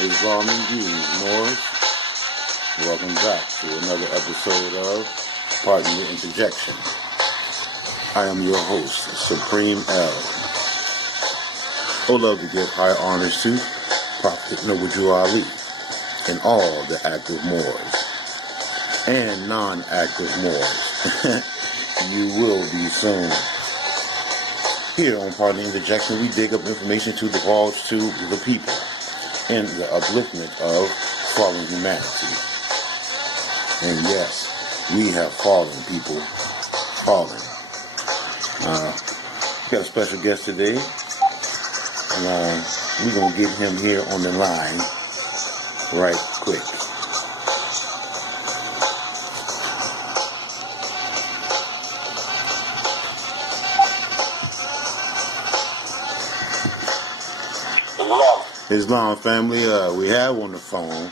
Islamic beings, Moors. Welcome back to another episode of Pardon the Interjection. I am your host, Supreme L. I love to give high honors to Prophet Nobuju Ali and all the active Moors and non-active Moors. You will be soon. Here on Pardon the Interjection, we dig up information to divulge to the people in the upliftment of fallen humanity. And yes, we have fallen people. Fallen. Got a special guest today. And we're going to get him here on the line right quick. Islam family, we have on the phone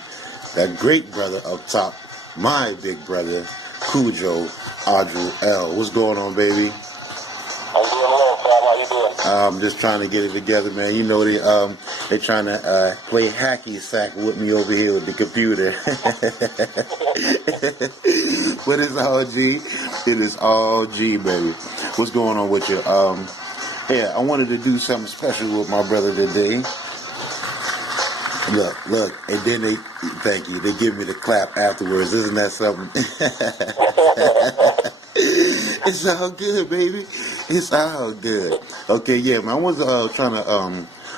that great brother up top, my big brother, Kudjo, Audrey L. What's going on, baby? I'm doing well, Sam. How you doing? I'm just trying to get it together, man. You know, they're trying to play hacky sack with me over here with the computer. But it's all G. It is all G, baby. What's going on with you? Yeah, I wanted to do something special with my brother today. Look, and then thank you, they give me the clap afterwards. Isn't that something? It's all good, baby. It's all good. Okay, yeah, man, I was trying to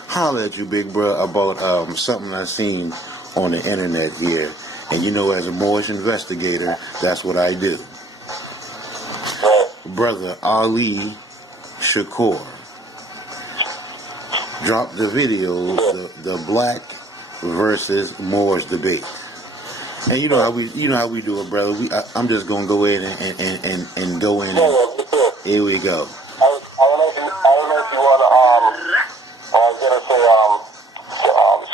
holler at you, big bro, about something I seen on the internet here. And you know, as a Moorish investigator, that's what I do. Brother Ali Shakur dropped the video, the black versus Moors debate, and you know how we do it, brother. I'm just gonna go in and go in. Here we go. I don't know if you want to I was gonna say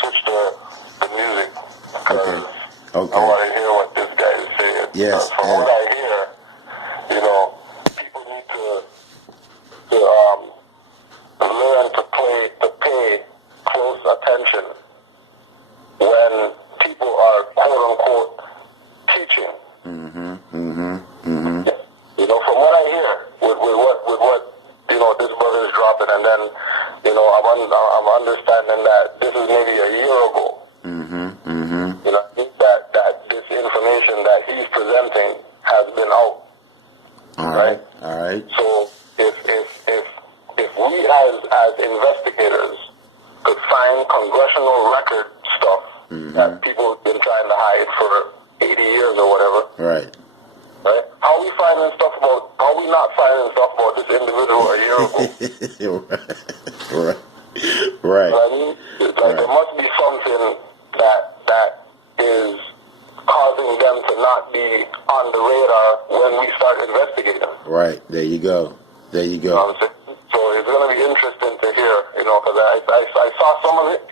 switch the music because Okay. I want to hear what this guy is saying. Yes. From what I hear, you know, people need to learn to pay close attention when people are quote unquote teaching. You know, from what I hear, with what you know this brother is dropping, and then you know I'm understanding that this is maybe a year ago. You know that this information that he's presenting has been out. All right. So if we as investigators could find congressional record stuff that people have been trying to hide for 80 years or whatever. Right. How are we not finding stuff about this individual a year ago? Right. You know what I mean? There must be something that is causing them to not be on the radar when we start investigating. Right. There you go. You know what I'm saying? So it's going to be interesting to hear, you know, because I saw some of it.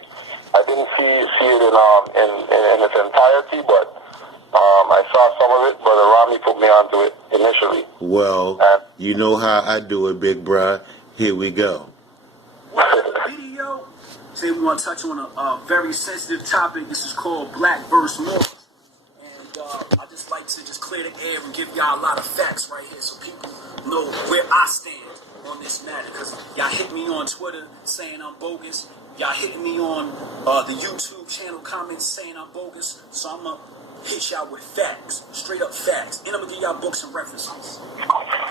I didn't see it in its entirety, but I saw some of it. Brother Rami put me onto it initially. Well, you know how I do it, big bruh. Here we go. Video. Today we want to touch on a very sensitive topic. This is called Black versus Moors. And I just like to just clear the air and give y'all a lot of facts right here so people know where I stand on this matter. Because y'all hit me on Twitter saying I'm bogus. Y'all hitting me on the YouTube channel comments saying I'm bogus. So I'm going to hit y'all with facts, straight up facts. And I'm going to give y'all books and references.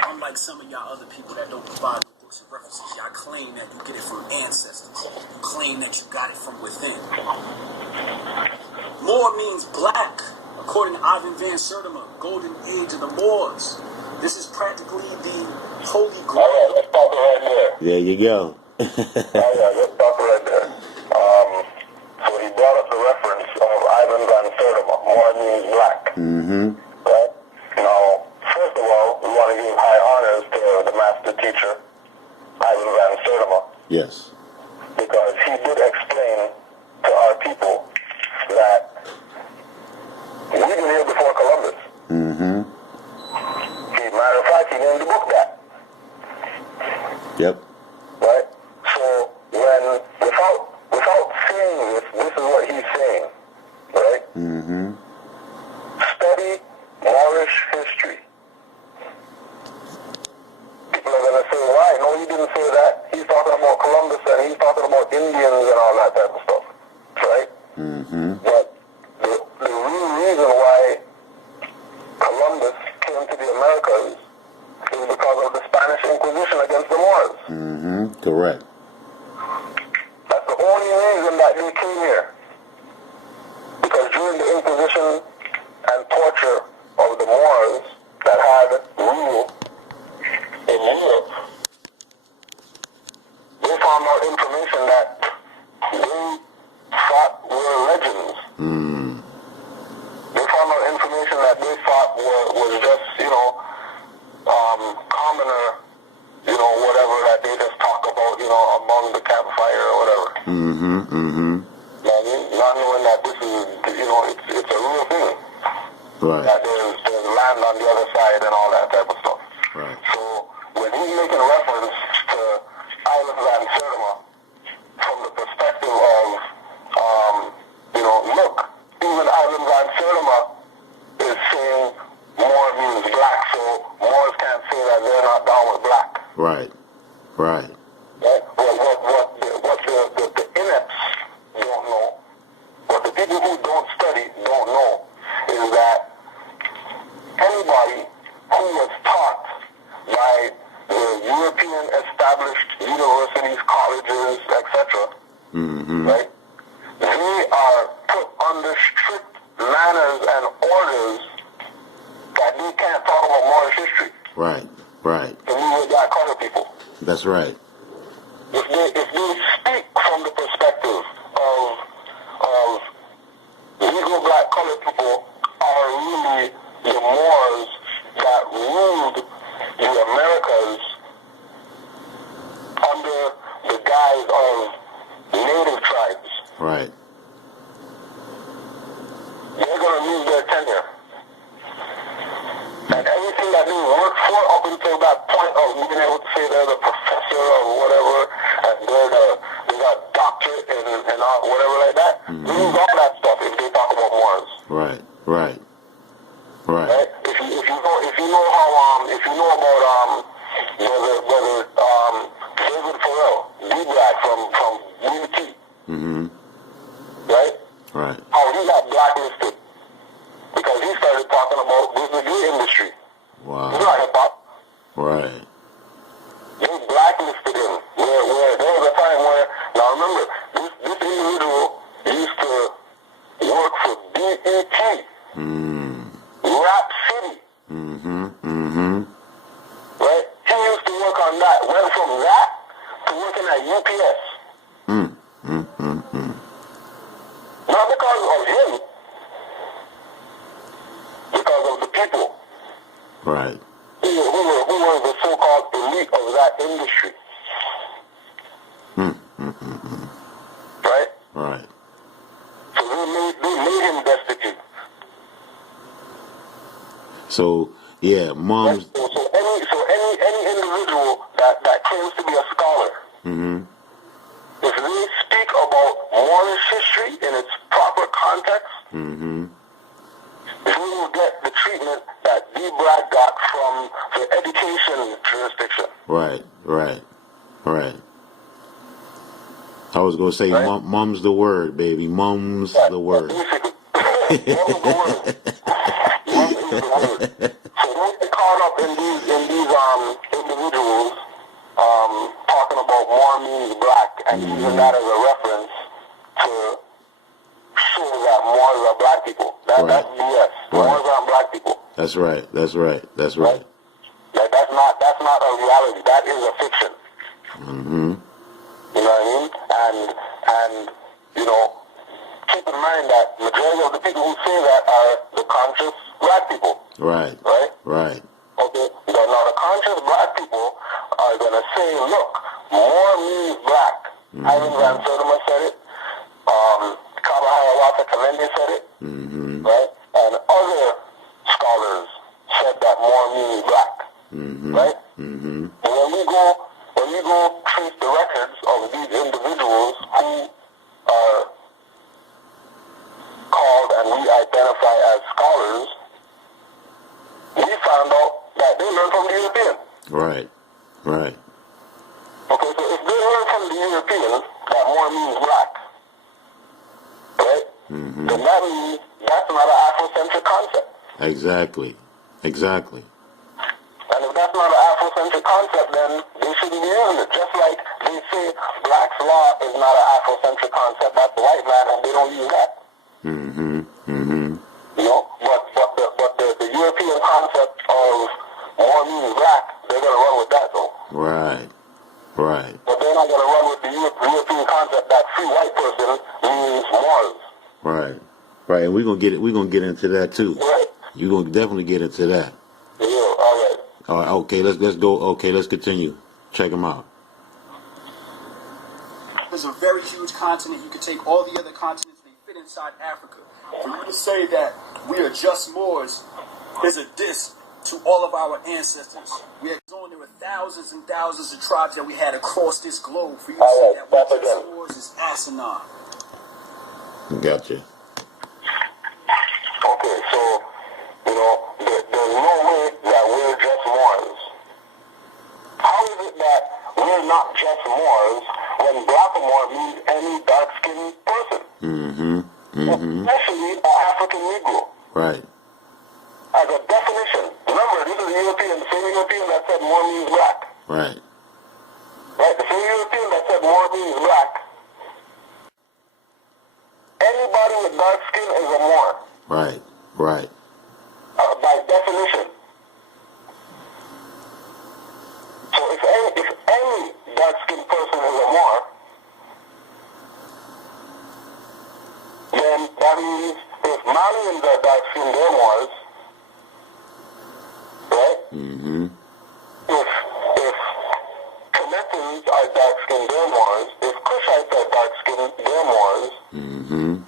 Unlike some of y'all other people that don't provide books and references, y'all claim that you get it from ancestors. You claim that you got it from within. Moor means black, according to Ivan Van Sertima, Golden Age of the Moors. This is practically the holy grail. All right, let's stop it right there. There you go. Let's stop it right there. So he brought up the reference of Ivan Van Sertima. Moor means black. Right? Now, first of all, we want to give high honors to the master teacher, Ivan Van Sertima. Yes. Because he did explain to our people that we've been here before Columbus. Matter of fact, he named the book that. Yep. Right? So when without saying this is what he's saying. that type of stuff, right? But the real reason why Columbus came to the Americas is because of the Spanish Inquisition against the Moors. Correct. That's the only reason that they came here. Because during the Inquisition and torture of the Moors that had rule in Europe, they found out information that they thought were legends. They found out information that they thought was just, commoner, whatever that they just talk about, among the campfire or whatever. Not knowing that this is, it's a real thing. Right. That there's land on the other side and all that type of stuff. Right. So when he's making reference to islands and Serma from the perspective of, look, even islands and Serma is saying Moor means black, so Moors can't say that they're not down with black. Right. Right. Right? What the inepts don't know, what the people who don't study don't know, is that anybody who was taught by the European established universities, colleges, etc., right? They are put under strict manners and orders that they can't talk about Moorish history. Right. Right. And we were black colored people. That's right. If they speak from the perspective of legal black colored people are really the Moors that ruled the Americas under the guise of native tribes. Right. They're going to lose their tenure. And everything that they worked for up until that point of being able to say they're the professor or whatever, and they got doctorate and all, whatever like that, they lose all that stuff if they talk about Moors. Right. Right. Right. Right? If you know about whether David Farrell, D-Black from UT, right? Right. How he got blacklisted because he started talking about the gay industry. Wow. He's not hip hop. Right. They blacklisted him. Where there was a time where, now remember, this individual used to work for BET. Rap City. Right? He used to work on that. Went from that to working at UPS. Not because of him. Because of the people. Right. Who were the so-called elite of that industry. Right? Right. So they made him destitute. So yeah, moms. So any individual that claims to be a scholar, if they speak about Moorish history in its proper context, they will get the treatment that D. Bragg got from the education jurisdiction. Right. Right. Right. I was gonna say, Right? mum's the word, baby. Mum's the word. Basically, mum is the word. Mum is the word. So don't get caught up in these individuals talking about Moor means black and using that as a reference to show that Moors are black people. That's BS. Moors aren't black people. That's right. That's right. That's right. That's not a reality. That is a fiction. You know what I mean? And keep in mind that majority of the people who say that are the conscious black people. Right. Right? Right. Okay. Now the conscious black people are gonna say, look, Moor means black. Ivan Van Sertima said it. Kabahaya Kalende said it. Right? And other scholars said that Moor means black. Right? But when we go trace the records of these individuals who are called and we identify as scholars, we found out that they learned from the European. Right. Right. Okay, so if they learn from the European that Moor means black, then that means that's not an Afrocentric concept. Exactly. Exactly. And if that's not an Afrocentric concept, then they shouldn't be using it. Just like they say Black's Law is not an Afrocentric concept. That's the white man, and they don't use that. You know, but the European concept of more means black, they're going to run with that, though. Right. Right. But they're not going to run with the European concept that free white person means Moors. Right. Right. And we're gonna get into that too. Right. You're gonna definitely get into that. Yeah. All right. All right. Okay. Let's go. Okay. Let's continue. Check them out. There's a very huge continent. You could take all the other continents, they fit inside Africa. For you to say that we are just Moors is a diss to all of our ancestors. We are on there were thousands and thousands of tribes that we had across this globe. For you to say that we're just Moors is asinine. Gotcha. Okay, so, you know, there's no way that we're just Moors. How is it that we're not just Moors when Blackamoor means any dark-skinned person? Especially an African Negro. Right. As a definition. Remember, this is the same European that said Moor means black. Right. Right, the same European that said Moor means black. Anybody with dark skin is a Moor. Right. Right. By definition. So if any dark-skinned person is a Moor, then that means if Malians are dark-skinned, they're Moors, right? If Tibetans are dark-skinned, they're Moors. If Kushites are dark-skinned, they're Moors.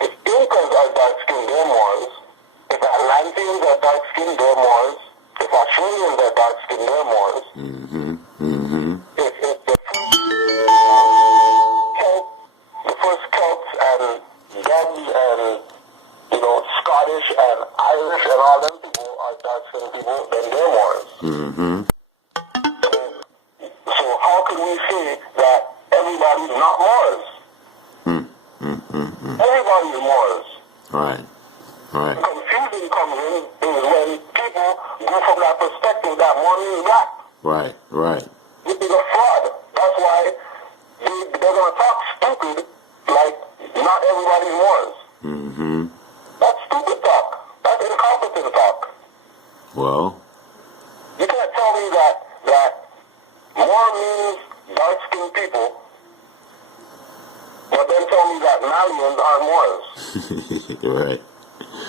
If Incas are dark-skinned, they're Moors. If Atlanteans are dark-skinned, they're Moors. If Australians are dark-skinned, they're Moors. If the first Celts and Dubs and, you know, Scottish and Irish and all them people are dark-skinned people, then they're Moors. So how could we say that everybody's not Moors? Everybody's Moors. Right. Right. Confusion comes in is when people go from that perspective that Moor means black. Right. Right. It is a fraud. That's why they're going to talk stupid like not everybody's Moors. That's stupid talk. That's incompetent talk. Well. You can't tell me that Moor means dark-skinned people, but then tell me that Malians are Moors. Right.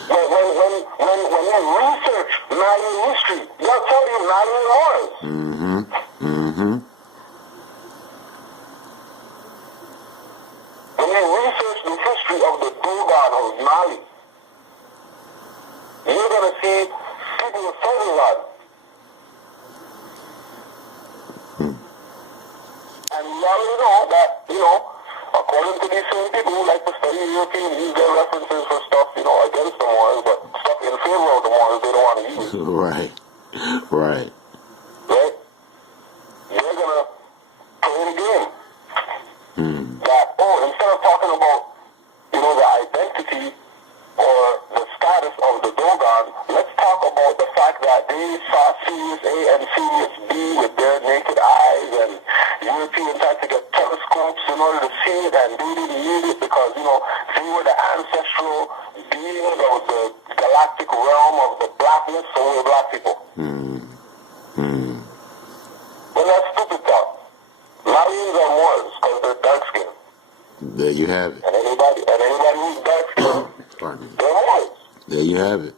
But when you research Malian history, they'll tell you Malian Moors. When you research the history of the Dogon of Mali, you're going to see people of Sutherland. And you already know that, you know, according to these same people who like to study European, use their references for stuff, you know, against the Moors, but stuff in favor of the Moors they don't want to use. Right. Right. Right? They're going to play the game. That, instead of talking about, you know, the identity or the status of the Dogon, let's talk about the fact that they saw Sirius A and Sirius B with their naked eyes, and Europeans had to get telescopes in order to see it, and they didn't need it because, you know, they were the ancestral beings of the galactic realm of the blackness, so we're black people. Well, that's stupid talk. Malians are Moors because they're dark-skinned. There you have it. And anybody who's dark-skinned, they're Moors. There you have it.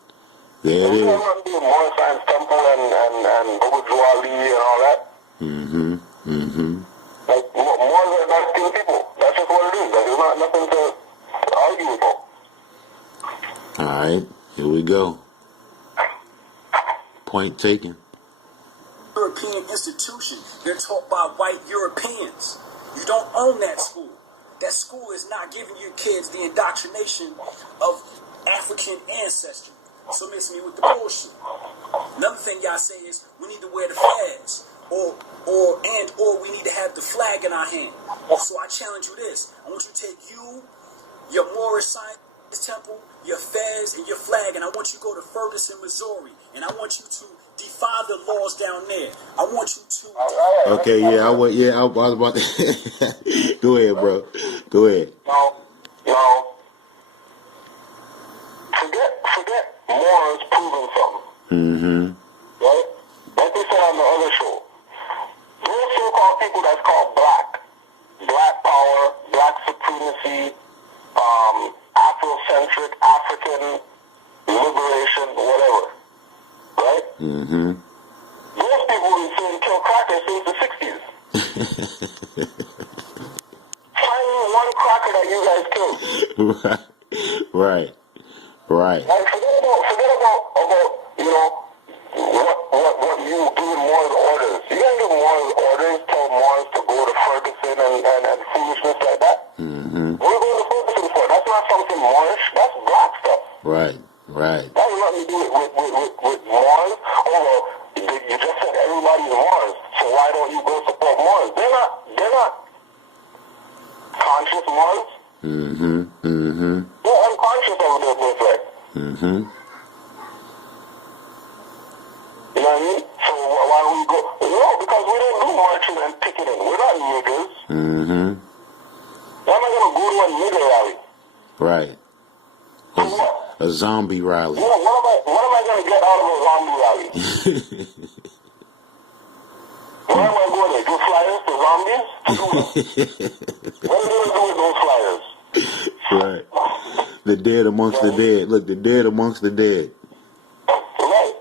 There it is. We don't do Moor Science Temple and Kudjo Ali and all that. Like, Moors are dark-skinned people. That's just what it is. There's not nothing to argue about. All right. Here we go. Point taken. European institution. They're taught by white Europeans. You don't own that school. That school is not giving your kids the indoctrination of African ancestry. So miss me with the bullshit. Another thing y'all say is we need to wear the flags, or we need to have the flag in our hand. So I challenge you this. I want you to take your Moorish science temple, your fez, and your flag, and I want you to go to Ferguson, Missouri, and I want you to defy the laws down there. I want you to... Okay, yeah, I was about to... Go ahead, bro. Go ahead. Now, forget Moors proving something. Mm-hmm. Right? Like we said on the other show, those so-called people that's called black power, black supremacy, Afrocentric, African liberation, whatever. Right? Mm-hmm. Those people have been saying kill crackers since the 60s. Find me one cracker that you guys killed. Right. Like, forget about you know, what you do in Moore's orders. You can't give Moore's orders, tell Moores to go to Ferguson and foolishness like that. Mm-hmm. What are you going to Ferguson for? That's not something Moorish. That's black stuff. Right. That has nothing to do with Moors. Oh, well, you just said everybody's Moors, so why don't you go support Moors? They're not conscious Moors. Mm-hmm. Mm-hmm. They're unconscious of their birthright. Mm-hmm. You know what I mean? So why don't we go? No, because we don't do marching and picketing. We're not niggers. Mm-hmm. Why am I going to go to a nigger rally? Right. For what? A zombie rally. Yeah, what am I going to get out of a zombie rally? Where am I going to do flyers to zombies? What are they going to do with those flyers? Right. The dead amongst the dead. Look, the dead amongst the dead. Right.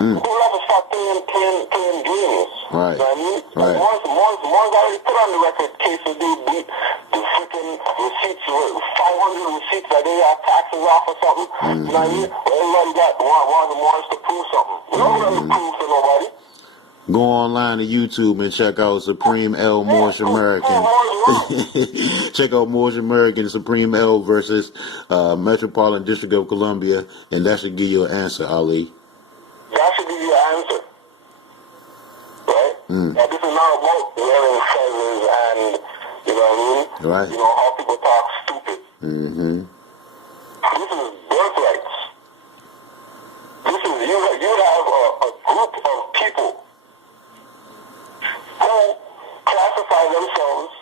People have to stop playing games. Right. You know what I mean? Right. Moore's already put on the record cases they beat the freaking receipts, 500 receipts that they got taxes off or something. You know what I mean? Well, everybody wants the Moores to prove something. We don't have to prove to nobody. Go online to YouTube and check out Supreme L Moorish American. Check out Moorish American Supreme L versus Metropolitan District of Columbia, and that should give you an answer, Ali. That should give you an answer. Right? Now, this is not about wearing feathers and, you know what I mean? Right. You know, how people talk stupid. Mm-hmm. This is birthrights. This is, you have a group of people who classify themselves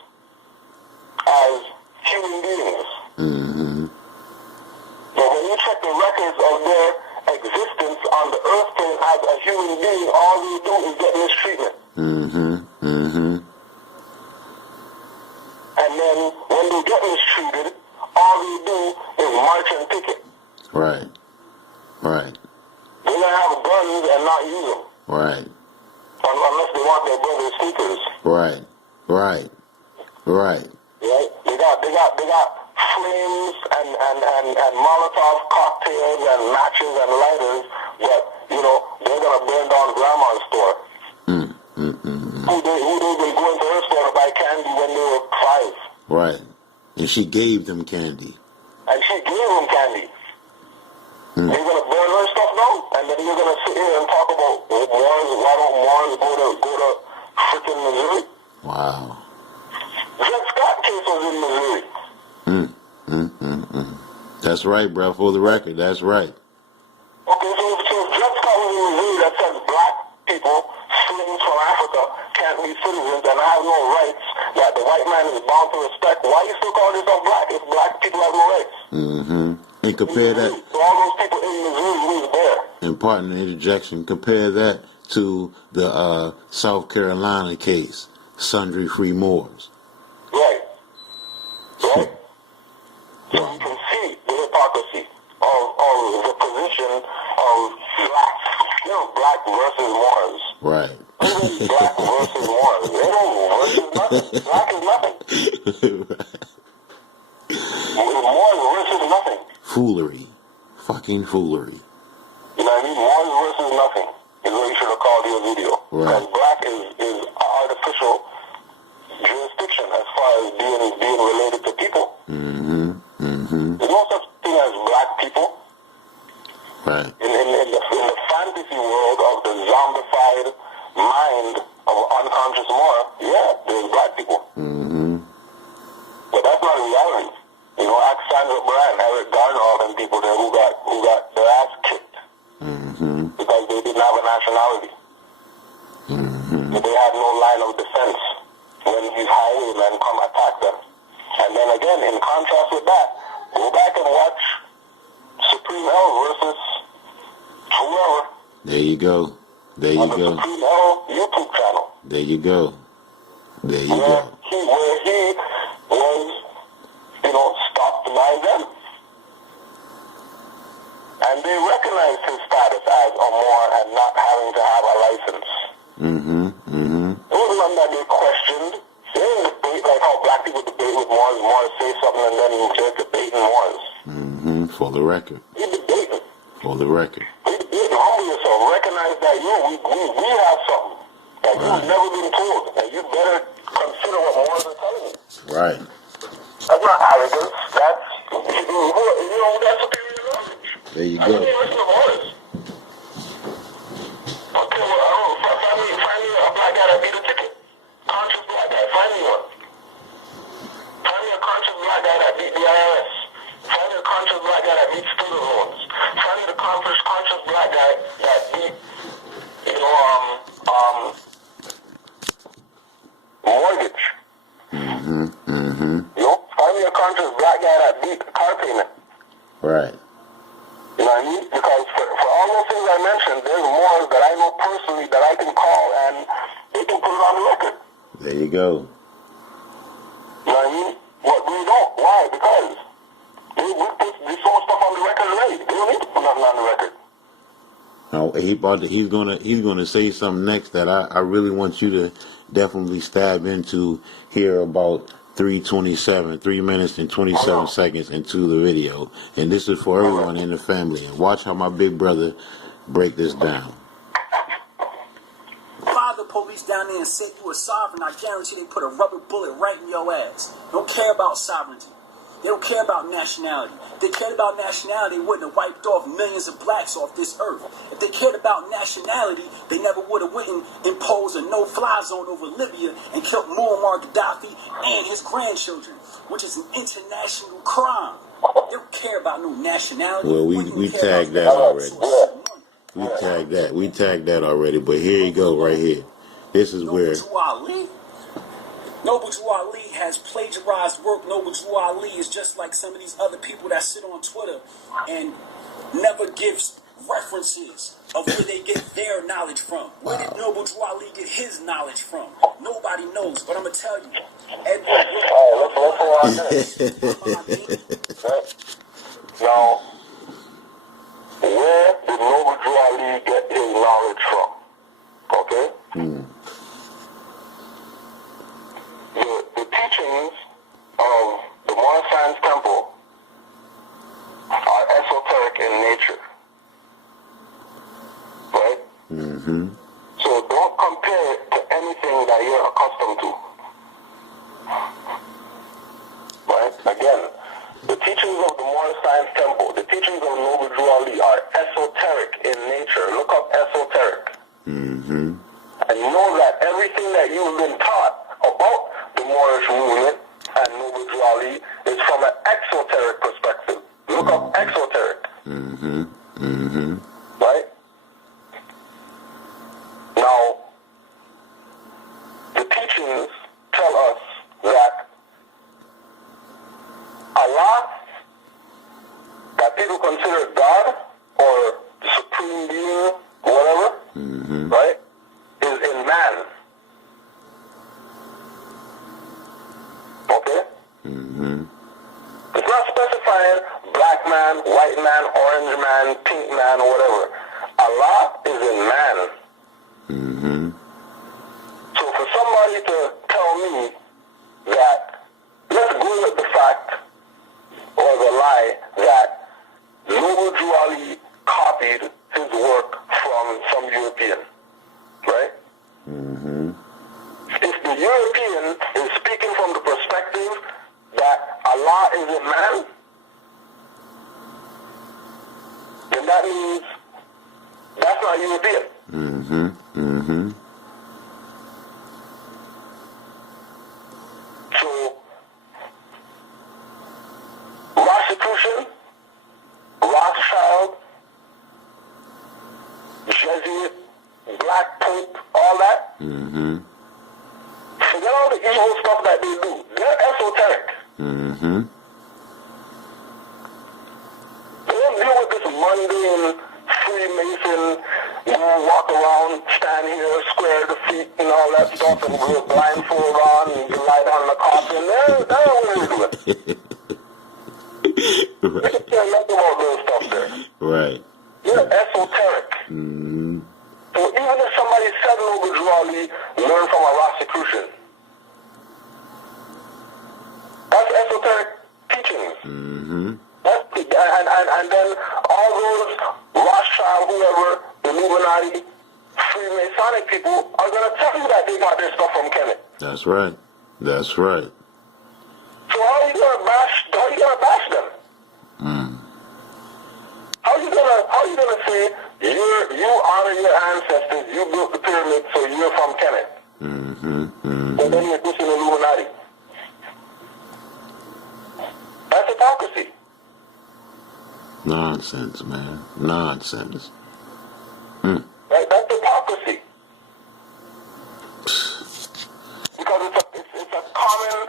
as human beings. Mm-hmm. But when you check the records of their existence on the earth plane as a human being, all you do is get mistreatment. Mm-hmm. Mm-hmm. And then when they get mistreated, all you do is march and picket. Right. Right. They're going to have guns and not use them. Right. Unless they want their brother's sneakers. Right. Right. Right. Right? They got flames and Molotov cocktails and matches and lighters, but you know they're gonna burn down grandma's store. Who they been going to her store to buy candy when they were 5. Right. And she gave them candy. And she gave them candy. You're gonna burn her stuff down, and then you're gonna sit here and talk about Moors. Why don't Moors go to freaking Missouri? Wow. Dred Scott case was in Missouri. That's right, bro. For the record, that's right. Okay, so Dred Scott was in Missouri that says black people, slaves from Africa, can't be citizens and have no rights, that the white man is bound to respect. Why you still call yourself black if black people have no rights? Mm-hmm. And compare that. So all those people in Missouri was there. And pardon the interjection, compare that to the South Carolina case, Sundry Free Moors. Right. Right? So you can see the hypocrisy of the position of black, black versus Moors. Right. Black versus Moors. They don't versus nothing. Black is nothing. Moors versus nothing. Foolery. Fucking foolery. You know what I mean? Moors versus nothing is what you should have called your video. Right. Because black is artificial jurisdiction as far as being related to people. There's no such thing as black people. Right. In the fantasy world of the zombified mind of unconscious Moor, yeah, there's black people. But that's not reality. Alexander Brand, Eric Garner, all them people there who got their ass kicked because they didn't have a nationality. But they had no line of defense when these highwaymen come attack them. And then again, in contrast with that, go back and watch Supreme L versus whoever. There you go. There you go. Supreme L YouTube channel. There you go. There you where go. Where he was, stopped by them. And they recognized his status as a Moor and not having to have a license. It wasn't something that they questioned. They didn't debate like how black people debate with Moors. Moors say something and then they're debating Moors. For the record. You're debating. For the record. You're debating. Humble yourself. Recognize that we have something that you've never been told. And you better consider what Moors are telling you. Right. That's not arrogance. That's, that's superior knowledge. There you I go. mean, listen to Moors. Okay, well, find me a black guy that beat a ticket. Conscious black guy. Find me one. Find me a conscious black guy that beat the IRS. Find me a conscious black guy that beat student loans. Find me the conscious black guy that beat, mortgage. Find me a conscious black guy that beat car payment. Right. You know what I mean? Because for all those things I mentioned, there's more that I know personally that I can call and they can put it on the record. There you go. You know what I mean? But we don't. Why? Because we put this so much stuff on the record already. They don't need to put nothing on the record. No, he's gonna say something next that I really want you to definitely stab into here about 3 minutes and 27 seconds into the video. And this is for everyone in the family. And watch how my big brother break this down. Fire the police down there and say you a sovereign, I guarantee they put a rubber bullet right in your ass. They don't care about sovereignty. They don't care about nationality. If they cared about nationality, they wouldn't have wiped off millions of blacks off this earth. If they cared about nationality, they never would have went and imposed a no-fly zone over Libya and killed Muammar Gaddafi and his grandchildren, which is an international crime. They don't care about no nationality. Well, we tagged that already. We tagged that already. But here you go, right here. This is where. Noble Drew Ali has plagiarized work. Noble Drew Ali is just like some of these other people that sit on Twitter and never gives references of where they get their knowledge from. Where did Noble Drew Ali get his knowledge from? Nobody knows, but I'm going to tell you. Now, where did Noble Drew Ali get his knowledge from? Okay? The teachings of the Moor Science Temple are esoteric in nature. Right? So don't compare it to anything that you're accustomed to. Right? Again, the teachings of the Moor Science Temple, the teachings of Noble Drew Ali are esoteric in nature. Look up esoteric. And know that everything that you've been taught about the Moorish movement and Noble Drew Ali is from an exoteric perspective. Look up exoteric. Right? Now, the teachings tell us that Allah, that people consider God or the supreme being, whatever, right, is in man. Okay? It's not specifying black man, white man, orange man, pink man, whatever. Allah is in man. So for somebody to tell me that, let's go with the fact or the lie that Noble Drew Ali copied his work from some European, right? If the European is speaking from the perspective that Allah is in man, then that means that's not European. So Rosicrucian, Rothschild, Jesuit, Black Pope, all that. Mm-hmm. Forget all the evil stuff that they do. They're esoteric. Mm-hmm. They don't deal with this mundane Freemason, you walk around, stand here, square the feet and all that stuff, and with blindfold on, and you lie down in the coffin. That's not what they do. Right. They care nothing about those stuff there. Right. They're esoteric. Mm-hmm. So even if somebody said no Gujarati, learn from a Rosicrucian. That's esoteric teachings. Mm-hmm. And then all those Rothschild, whoever, Illuminati, Freemasonic people are going to tell you that they got their stuff from Kemet. That's right. That's right. So how are you gonna bash them? Mm. How are you gonna say you honor your ancestors, you built the pyramids, so you're from Kemet? Mm-hmm. Mm-hmm. But then you're pushing Illuminati. That's hypocrisy. Nonsense, man. Nonsense. Mm. Right? That's hypocrisy. Because it's a common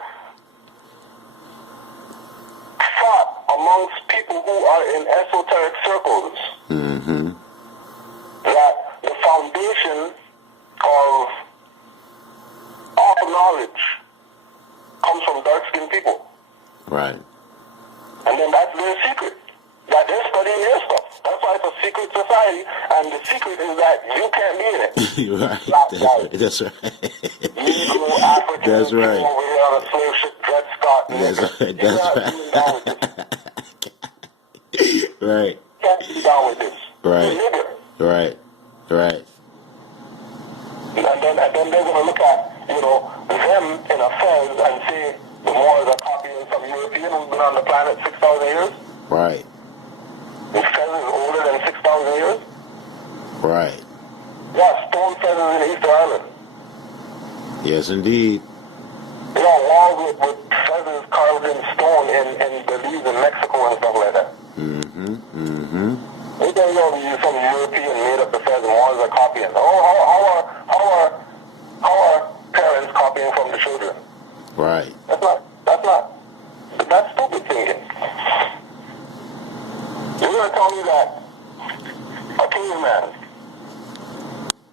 thought amongst people who are in esoteric circles Mm-hmm. that the foundation of all knowledge comes from dark-skinned people. Right. And then that's their secret. That they're studying their stuff. That's why it's a secret society, and the secret is that you can't be in it. Right. That's right. Negro, African, That's right. people over here on a slave ship, Dred Scott. That's right. You're not being down with this. Right. You can't be down with this. Right. You're a nigger. Right. Right. And then they're going to look at, them in a fez and say the Moors are copying some European who's been on the planet 6,000 years. Right. The fez is older than 6,000 years. Right. Yeah, stone fezzes in Easter Island. Yes, indeed. Walls with feathers carved in stone in Belize and Mexico and stuff like that. Mm-hmm. Mm-hmm. We think some European made up the feathers and ones are copying. How are parents copying from the children? Right. That's stupid thinking. You're going to tell me that a caveman,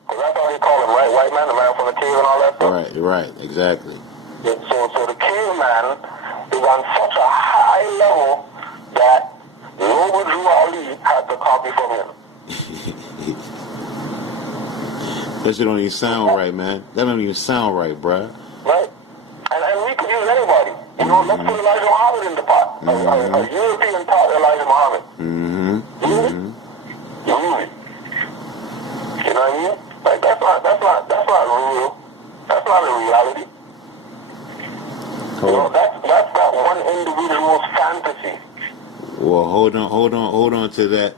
because that's how they call him, right? White man, the man from the cave and all that stuff. Right. Exactly. So the caveman is on such a high level that nobody Ali had to copy from him. That shit don't even sound right, man. That don't even sound right, bruh. Right? And we could use anybody. Let's put Elijah Muhammad in the pot. Mm-hmm. A European taught Elijah Muhammad. Mm-hmm. Really? Mm-hmm. You know what I mean? Like that's not real. That's not a reality. That's that one individual's fantasy. Well, hold on to that,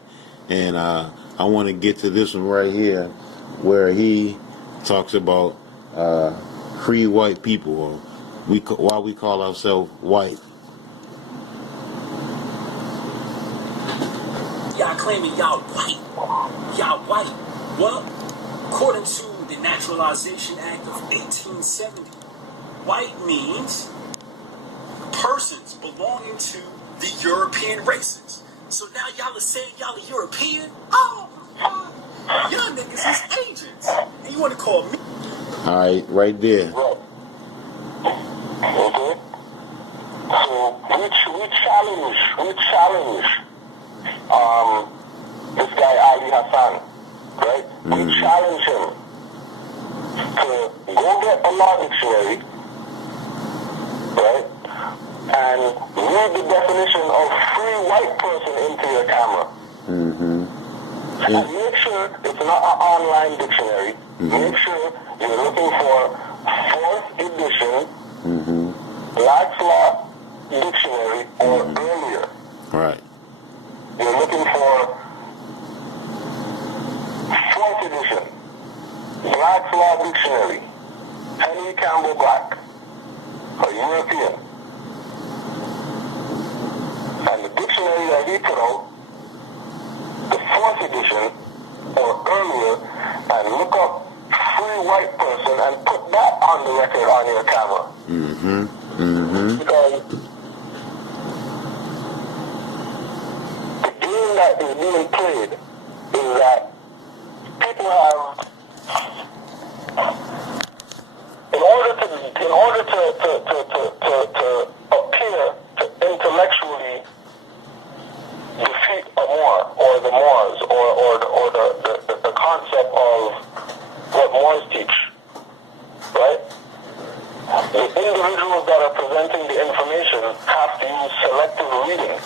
and I want to get to this one right here, where he talks about free white people, or why we call ourselves white. Y'all claiming y'all white. Y'all white. Well, according to the Naturalization Act of 1870, white means persons belonging to the European races. So now y'all are saying y'all are European? Oh, y'all niggas is agents. And you want to call me? All right, right there. Right. Okay. So we challenge this guy Ali Hassan, right? Mm-hmm. We challenge him to go get a law dictionary, right? And read the definition of free white person into your camera. Mm-hmm. And make sure it's not an online dictionary. Mm-hmm. Make sure you're looking for 4th edition Black's Law Dictionary or earlier. Right. You're looking for 4th edition Black's Law Dictionary. Henry Campbell Black, a European. And the dictionary out the 4th edition or earlier and look up free white person and put that on the record on your camera. Because the game that is being played is that people have, in order to appear to intellectually defeat a Moor or the Moors or the concept of what Moors teach, right? The individuals that are presenting the information have to use selective reading,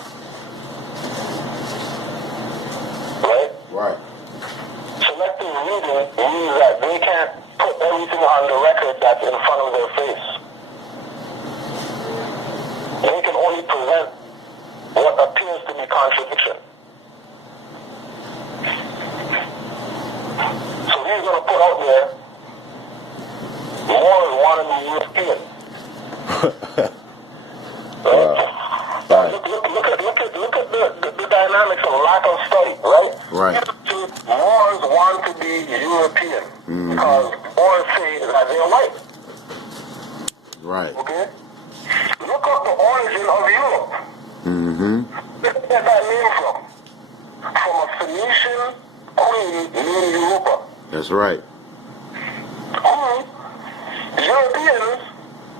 right? Right. Selective reading means that they can't put everything on the record that's in front of their face. They can only present what appears to be contradiction. So he's going to put out there, Moors want to be European. Right. Look at the dynamics of lack of study, right? Right. Moors want to be European because Moors say that they're white. Right. Okay? Look up the origin of Europe. Where did that name from? From a Phoenician queen named Europa. That's right. Europeans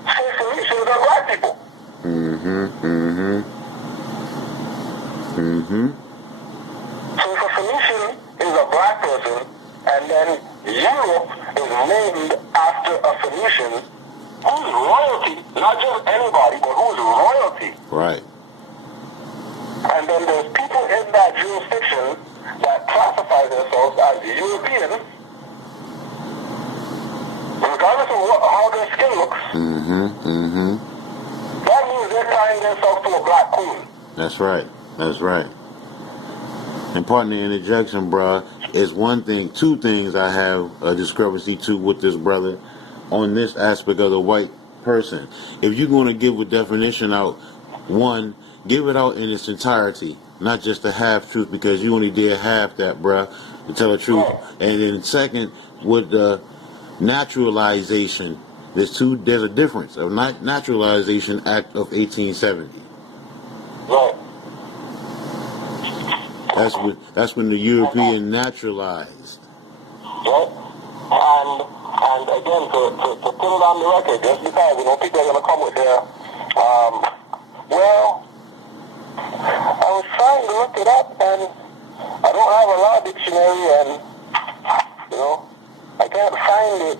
say Phoenicians are black people. So if a Phoenician is a black person, and then Europe is named after a Phoenician, who's royalty, not just anybody, but who's royalty. Right. And then there's people in that jurisdiction that classify themselves as European, regardless of how their skin looks. That means they're tying themselves to a black queen. That's right. That's right. And partner interjection, bruh, is one thing. Two things I have a discrepancy to with this brother on this aspect of the white person. If you're going to give a definition out, one, give it out in its entirety, not just the half truth, because you only did half that, bruh, to tell the truth. And then second, with the Naturalization, there's a difference of Naturalization Act of 1870. Right. That's when the European naturalized. Right? And again, to put it on the record, just because, people are going to come with their, well, I was trying to look it up, and I don't have a law dictionary, and, I can't find it,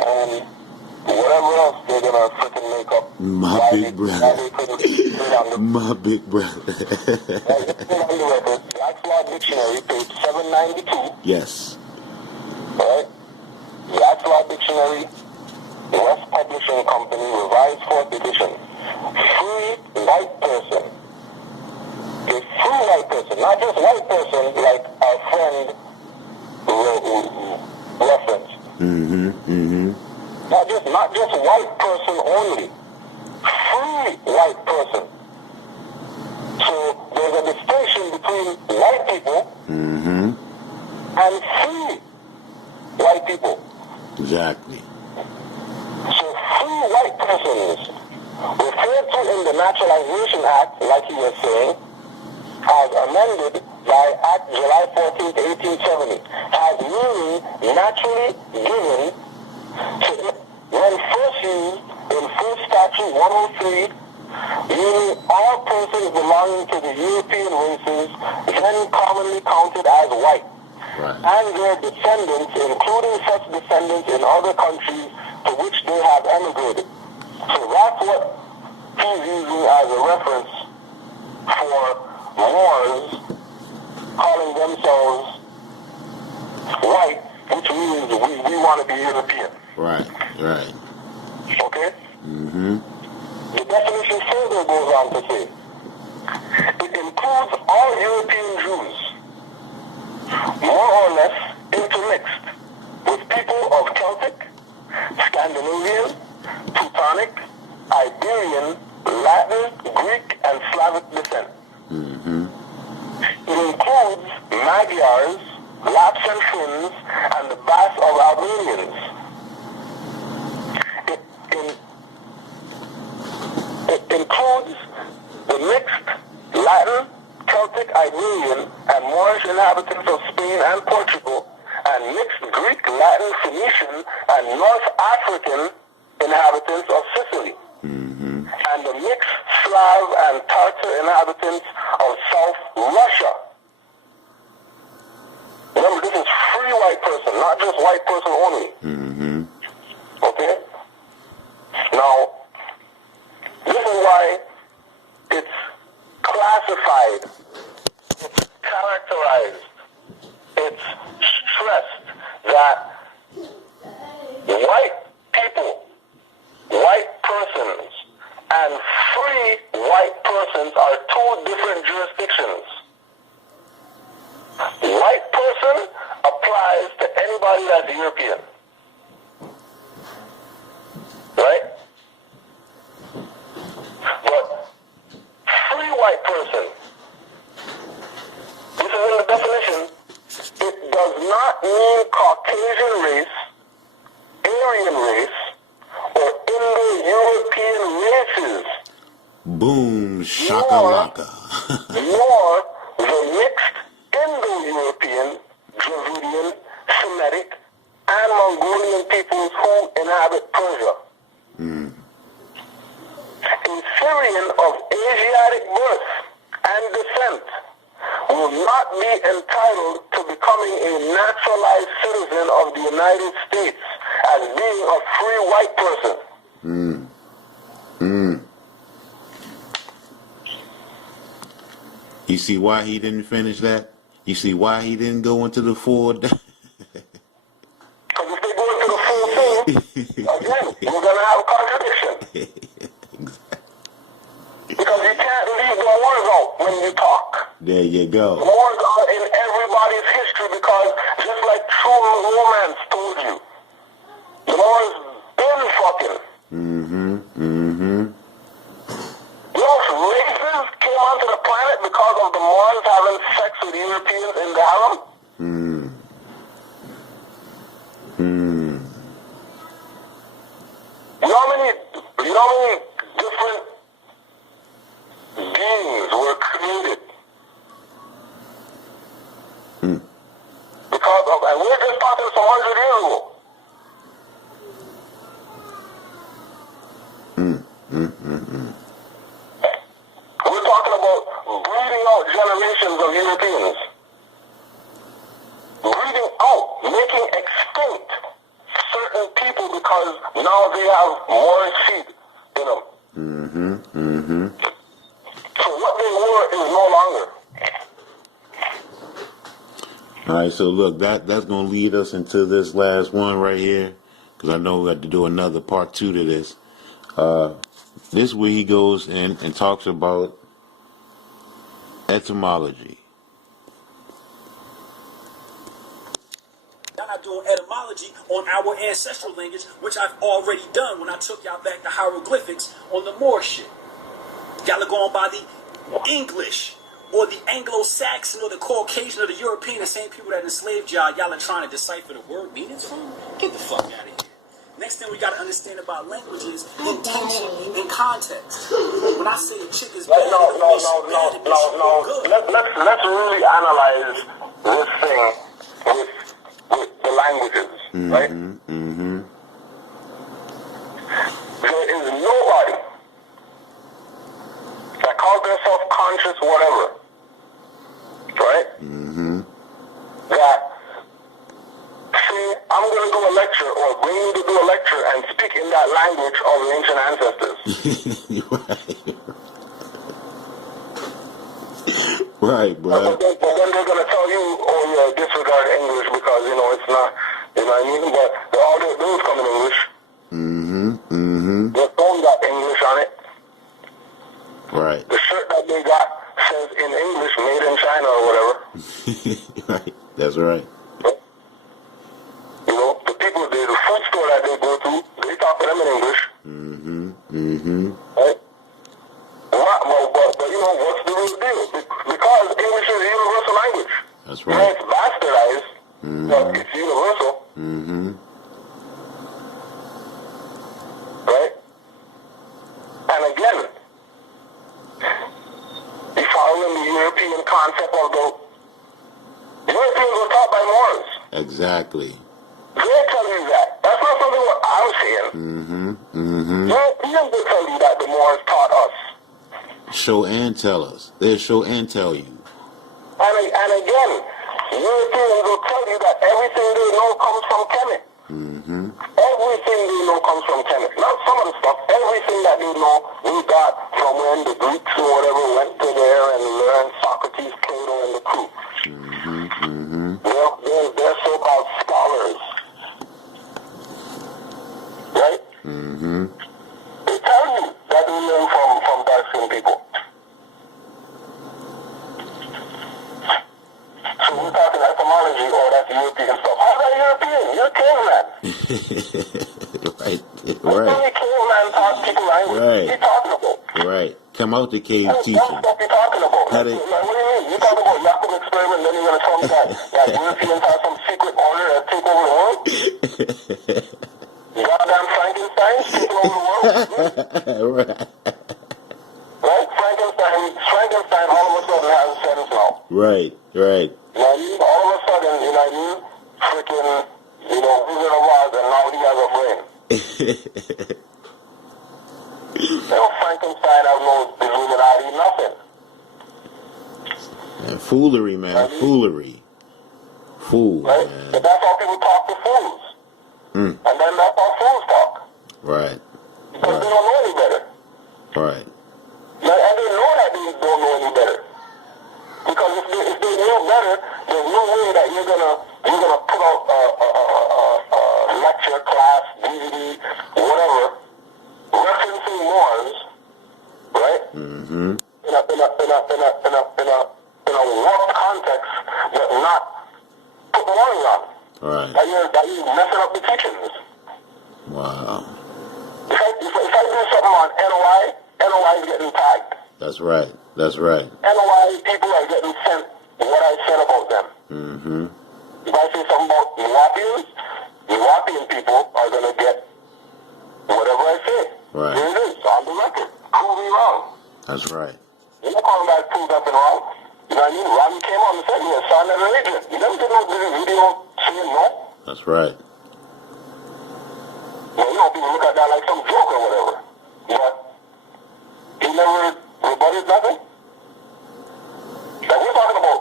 and whatever else they're going to freaking make up. My big brother. My big brother. On the record, Black's Law Dictionary, page 792. Yes. Right? Black's Law Dictionary, West Publishing Company, revised 4th edition. Free white person. A free white person, not just white person like our friend referenced. Not just white person only. Free white person. So there's a distinction between white people and free white people. Exactly. So free white persons, referred to in the Naturalization Act, like he was saying, as amended by Act July 14, 1870, has meaning naturally given to it when first used in full statute 103, meaning all persons belonging to the European races then commonly counted as white, and their descendants, including such descendants in other countries to which they have emigrated. So that's what he's using as a reference for Moors calling themselves white, which means we want to be European. Right. Okay? The definition further goes on to say, it includes all European Jews, more or less intermixed with people of Celtic, Scandinavian, Teutonic, Iberian, Latin, Greek, and Slavic descent. Magyars, Laps and Finns, and the Bas of Albanians. It includes the mixed Latin, Celtic, Iberian, and Moorish inhabitants of Spain and Portugal, and mixed Greek, Latin, Phoenician, and North African inhabitants of Sicily, and the mixed Slav and Tartar inhabitants of South Russia. Remember, this is free white person, not just white person only. Okay? Now, this is why it's classified, it's characterized, it's stressed that white people, white persons, and free white persons are two different jurisdictions. White person applies to anybody that's European. Right? But free white person, this is in the definition, it does not mean Caucasian race, Aryan race, or Indo-European races. Boom, shakalaka. Nor the mixed Indo-European, Dravidian, Semitic, and Mongolian peoples who inhabit Persia. A Syrian of Asiatic birth and descent will not be entitled to becoming a naturalized citizen of the United States as being a free white person. You see why he didn't finish that? You see why he didn't go into the full... Because if they go into the full thing, again, we're going to have a contradiction. Because you can't leave the wars out when you talk. There you go. Wars are in everybody's history because just like true romance told you, the wars been fucking. Most races came onto the planet because of the Moors having sex with Europeans in the harem. You know how many different beings were created because of, and we're just talking some 100 years ago. We're talking about breeding out generations of Europeans. Breeding out, making extinct certain people because now they have more seed in them. So what they were is no longer. All right, so look, that's going to lead us into this last one right here, because I know we got to do another part 2 to this. This way he goes in and talks about etymology. Y'all not doing etymology on our ancestral language, which I've already done when I took y'all back to hieroglyphics on the Moor shit. Y'all are going by the English, or the Anglo-Saxon, or the Caucasian, or the European, the same people that enslaved y'all. Y'all are trying to decipher the word meanings from? Get the fuck out of here. Next thing we got to understand about language is intention and context. When I say a chick is bad, No. Let's really analyze this thing with the languages, right? There is nobody that calls themselves conscious whatever, right? That say, I'm going to do a lecture or bring you to do a lecture and speak in that language of the ancient ancestors. Right, bro. But then they're going to tell you, oh yeah, disregard English because, it's not, you know what I mean? But all they do is come in English. Their phone got English on it. Right. The shirt that they got says in English, made in China or whatever. Right, that's right. The people, the food store that they go to, they talk to them in English. Right? But what's the real deal? Because English is a universal language. That's Yeah, right. it's bastardized, but it's universal. Mm-hmm. Right? And again, you following the European concept of the Europeans were taught by Moors. Exactly. They tell you that. That's not something what I'm saying. Mm-hmm. Mm-hmm. Europeans will tell you that the Moors taught us. Show and tell us. They'll show and tell you. And again, Europeans will tell you that everything they know comes from Kemet. Mm-hmm. Everything they know comes from Kemet. Not some of the stuff. Everything that they know, we got from when the Greeks or whatever went to there and learned Socrates, Plato, and the crew. Mm-hmm. Mm-hmm. They're so-called scholars. Right? Mm-hmm. They tell you that they learn from dark-skinned people. So we're talking etymology, or that's European stuff. How's that European? You're a caveman. Right. Right. Only caveman taught people language. Right. What are you talking about? Right. Come out the cave What teaching. stuff you talking about? How Like, they- what do you mean? You talking about Shakur experiment, then you're going to tell me that Europeans have some secret order that take over the world? Goddamn Frankenstein taking over the world? Right. Right? Frankenstein all of a sudden has sense now. Right. Right. You know what I mean? All of a sudden, you know what I mean? Freaking, Wizard of Oz, and now he has a brain. Frankenstein has no Illuminati, nothing. Man, foolery, man. Foolery. Fool, Right? man. But that's how people talk to fools. Mm. And then that's how fools talk. Right. Because they don't know any better. Right. And they know that they don't know any better. Because if they knew better, there's no way that you're gonna put out a lecture, class, DVD, whatever, referencing Moors, right? Mm-hmm. In a warped context, but not put Moors on. Right. That you're messing up the teachings. Wow. If I do something on NOI is getting tagged. That's right. That's right. NOI people are getting sent what I said about them. Mm-hmm. If I say something about Nuwapian people are going to get whatever I say. Right. Here it is, on the record. Prove me wrong. That's right. You're not calling back prove nothing wrong. You know what I mean? Rodney came on and said he had signed a religion. You never did no video saying no. That's right. Well, people look at that like some joke or whatever. But he never rebutted nothing. Like we're talking about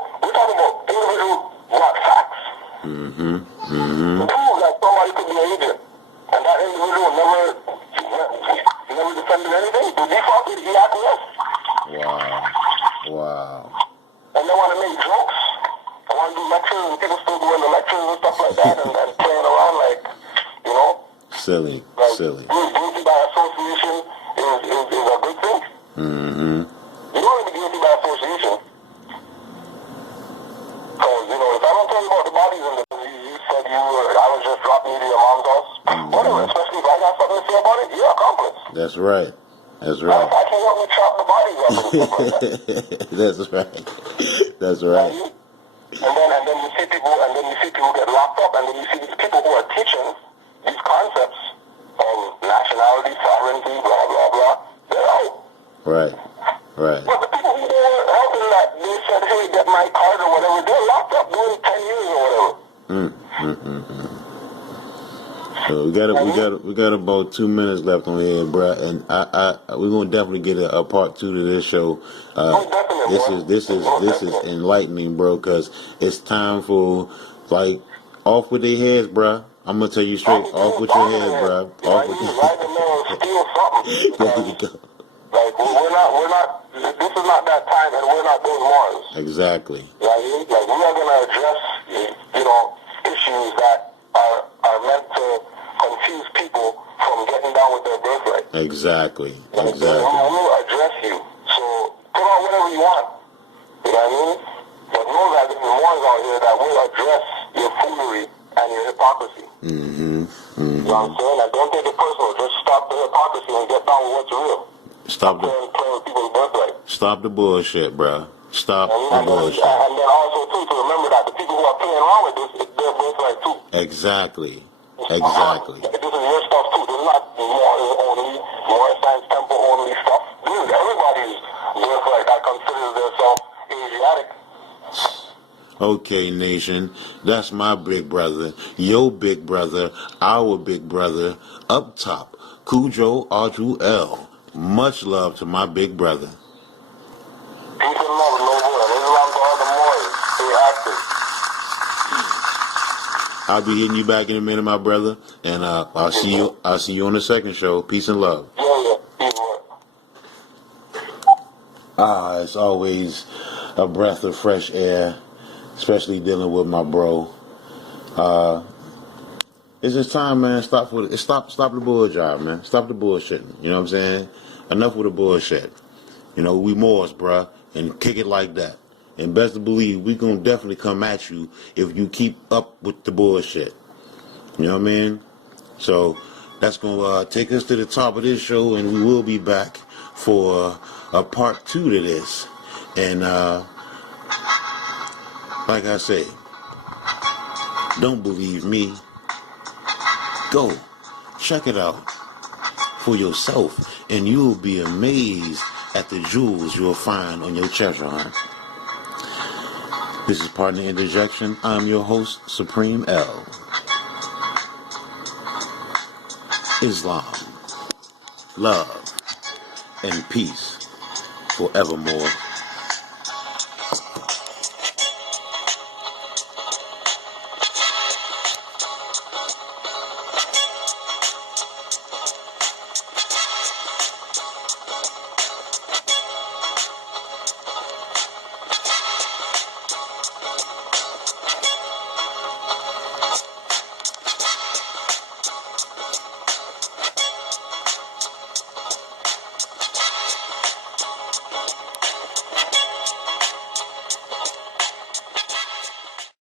individual brought facts. Mm-hmm. Mm-hmm. To prove that somebody could be an agent. And that individual never defended anything. The default is he acquiesced. Wow. Wow. And they want to make jokes. They want to do lectures and people still doing the lectures and stuff like that and playing around like, Silly. like Silly. being guilty by association is a good thing. Mm-hmm. You don't want to be guilty by association. Because, if I don't tell you about the bodies and you said I was just dropping you to your mom's house, whatever, especially if I got something to say about it, you're an accomplice. That's right. That's Right. right. I can't help me chop the bodies up and stuff like that. That's right. That's right. And then you see people get locked up, and then you see these people who are teaching these concepts of nationality, sovereignty, blah blah blah. They're out. Right. Right. But the people who were helping that, they said, "Hey, get my card or whatever." They're locked up doing 10 years or whatever. So we got about 2 minutes left on here, bro, and we're gonna definitely get a part 2 to this show. This is enlightening, bro, because it's time for off with their heads, bro. I'm gonna tell you straight, off with your heads, bro. Off with your heads. There you go. Like we're not. This is not that time, and we're not those Moors. Exactly. Like we are gonna address, issues that are meant to confuse people from getting down with their birthright. Exactly. Like, Exactly. we will address you. So put on whatever you want. You know what I mean? But know that there's Moors out here that will address your foolery and your hypocrisy. Mm-hmm. Mm-hmm. You know what I'm saying? And don't take it personal. Just stop the hypocrisy and get down with what's real. Stop playing with people's birthright. Stop the bullshit, bro. Stop And, the and, then, bullshit. and then also, too, to remember that the people who are playing around with this, they're birthright, too. Exactly. This is your stuff, too. This is not more science temple only stuff. This is everybody's birthright that considers themselves Asiatic. Okay, nation, that's my big brother, your big brother, our big brother, up top, Kudjo Audru L. Much love to my big brother. Peace and love, Noble, and Islam to all the Moors. Stay active. I'll be hitting you back in a minute, my brother, and I'll see you on the second show. Peace and love. Yeah. Peace, It's always a breath of fresh air, especially dealing with my bro. It's just time, man. Stop the bull job, man. Stop the bullshitting. You know what I'm saying? Enough with the bullshit. You know, we Moors, bruh, and kick it like that. And best to believe, we gonna definitely come at you if you keep up with the bullshit. You know what I mean? So that's gonna take us to the top of this show, and we will be back for a part 2 to this. And like I say, don't believe me. Go check it out for yourself, and you'll be amazed at the jewels you'll find on your treasure hunt. This is Partner Interjection. I'm your host, Supreme L. Islam, love, and peace forevermore.